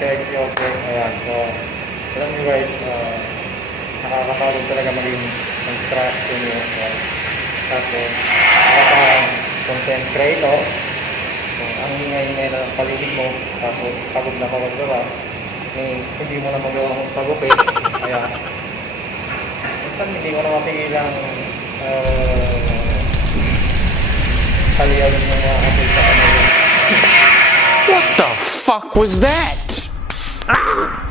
check. Ayan, so, alam nyo guys, nakakapagod talaga maging mag-stress nyo. Tapos, content creator. So, ang ingay-ingay na paligid mo, tapos pagod na ka ba? Hindi mo na magawa mong pagupit. Ayan. Minsan hindi ko na mapigilang paliawin yung mga kapil sa kanila. What the fuck was that? Ah!